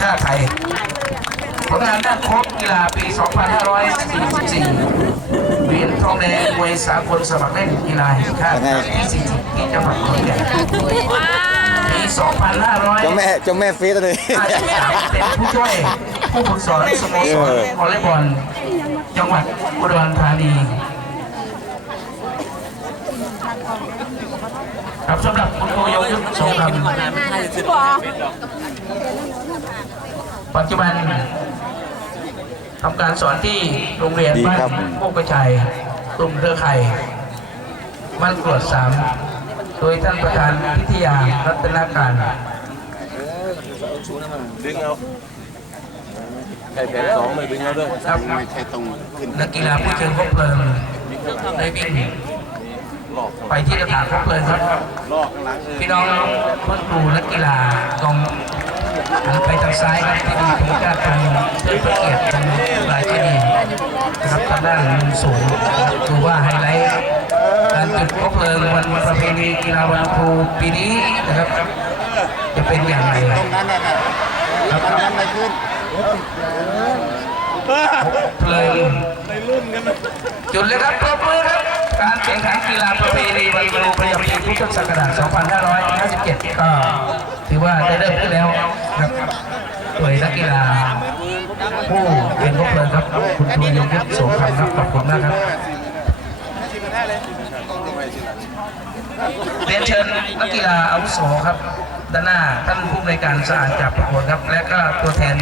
ชาติไทยผลงานด้านโค้ชกีฬาปี 2544เหรียญทองแดงมวยสากลสมัครเล่นกีฬาแห่งชาติที่40ที่จังหวัดขอนแก่นปี 2500เจ้าแม่เจ้าแม่ฟีดเลยอาจารย์เป็นผู้ช่วยผู้ฝึกสอนสโมสรวอลเลย์บอลจังหวัดอุดรธานี ครับสำหรับคุณครูยงยุทธสงครามปัจจุบันทำการสอนที่โรงเรียนดีบ้านครับโคกกระชัยกลุ่มเครือข่ายบ้านกรวดสามโดยท่านประธานพิทยารัตนาการดึงเอาใส่แผนสองเลยดึงเอาด้วยครับไม่ใช่ตรงขึ้นนักกีฬาผู้เชิญคบเพลิงได้วิ่ง ไปที่กระถางคบเพลิงครับลอกข้างหลังเออพี่น้องเพื่อนครูนักกีฬาลองหันไปทางซ้ายครับที่มีธงชาติไทยเพื่อประเกียรติทางหลายที่นี่นะครับทางด้านมุมสูงดูว่าไฮไลท์การจุดคบเพลิงวันประเพณีกีฬาวันครูปีนี้นะครับ จะเป็นอย่างไรตรงนั้นน่ะนะตรงนั้นไม่ขึ้นเพลิงจุดเลยครับปรบมือครับการแข่งขัน กีฬาประเพณีวันครูประจำปีพุทธศักราช 2557 ก็ถือว่าได้เริ่มขึ้นแล้วครับโดยนักกีฬาผู้เป็นพวกเพลิงครับ คุณครูยงยุทธโสคำครับขอบคุณมากครับเรียนเชิญนักกีฬาอาวุโสครับ ด้านหน้าท่านผู้ในการสะอาดจับประกวดครับ และก็ตัวแทน